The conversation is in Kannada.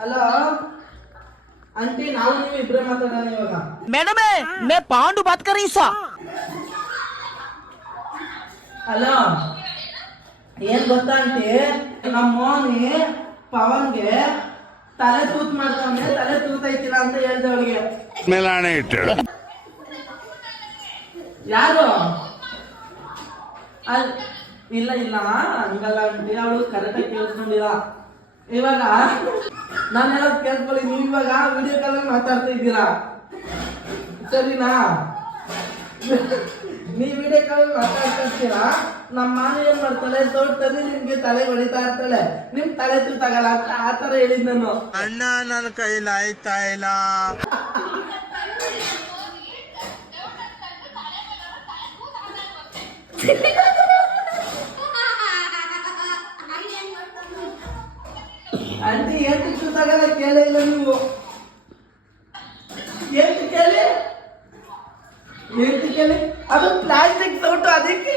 ಹಲೋ ಆಂಟಿ, ನಾವು ನೀವು ಇಬ್ಬರೇ ಮಾತಾಡೋಣ ಇವಾಗ. मैडम है मैं पांडु बात कर रही सा ಹಲೋ, ಏನ್ ಗೊತ್ತಾ ಆಂಟಿ, ನಮ್ಮ ಮೋನಿ ಪವನ್ಗೆ ತಲೆ ತೂತ್ ಮಾಡ್ತಾನೆ, ತಲೆ ತೂತೈತಿಲ್ಲ ಅಂತ ಹೇಳ್ದೆ ಅವಳಿಗೆ. ಮೇಲಾಣೆ ಇಟ್ಟು ಯಾರು? ಇಲ್ಲ ಇಲ್ಲ ಹಂಗಲ್ಲ ಆಂಟಿ, ಅವಳು ಕರೆಕ್ಟಾಗಿ ಕೇಳಿಸ್ಕೊಂಡಿಲ್ಲ. ಇವಾಗ ನಾನು ಹೇಳೋದು ಕೇಳ್ಕೊಳ್ಳಿ, ನೀವು ಇವಾಗ ವಿಡಿಯೋ ಕಾಲಲ್ಲಿ ಮಾತಾಡ್ತಾ ಇದ್ದೀರಾ ಸರಿನಾ? ನೀವು ವಿಡಿಯೋ ಕಾಲಲ್ಲಿ ಮಾತಾಡ್ತಾ ಇರ್ತೀರಾ, ನಮ್ಮ ಮಾನ ಏನ್ ಮಾಡ್ತಾಳೆ, ತೋಟದಲ್ಲಿ ನಿಮ್ಗೆ ತಲೆ ಹೊಡಿತಾ ಇರ್ತಾಳೆ, ನಿಮ್ ತಲೆ ತೂತಾಗಲ್ಲ ಅಂತ ಆ ತರ ಹೇಳಿದ್ ನಾನು. ಅಣ್ಣ ನನ್ನ ಕೈಲಿ ಆಯ್ತಾ ಇಲ್ಲ. ಆಂಟಿ ಏನ್ ತೂತಾಗಲ್ಲ ಕೇಳೇ ಇಲ್ಲ ನೀವು. ಏನ್ ಕೇಳಿ ಅದು ಪ್ಲಾಸ್ಟಿಕ್ ಸೌಟು, ಅದಕ್ಕೆ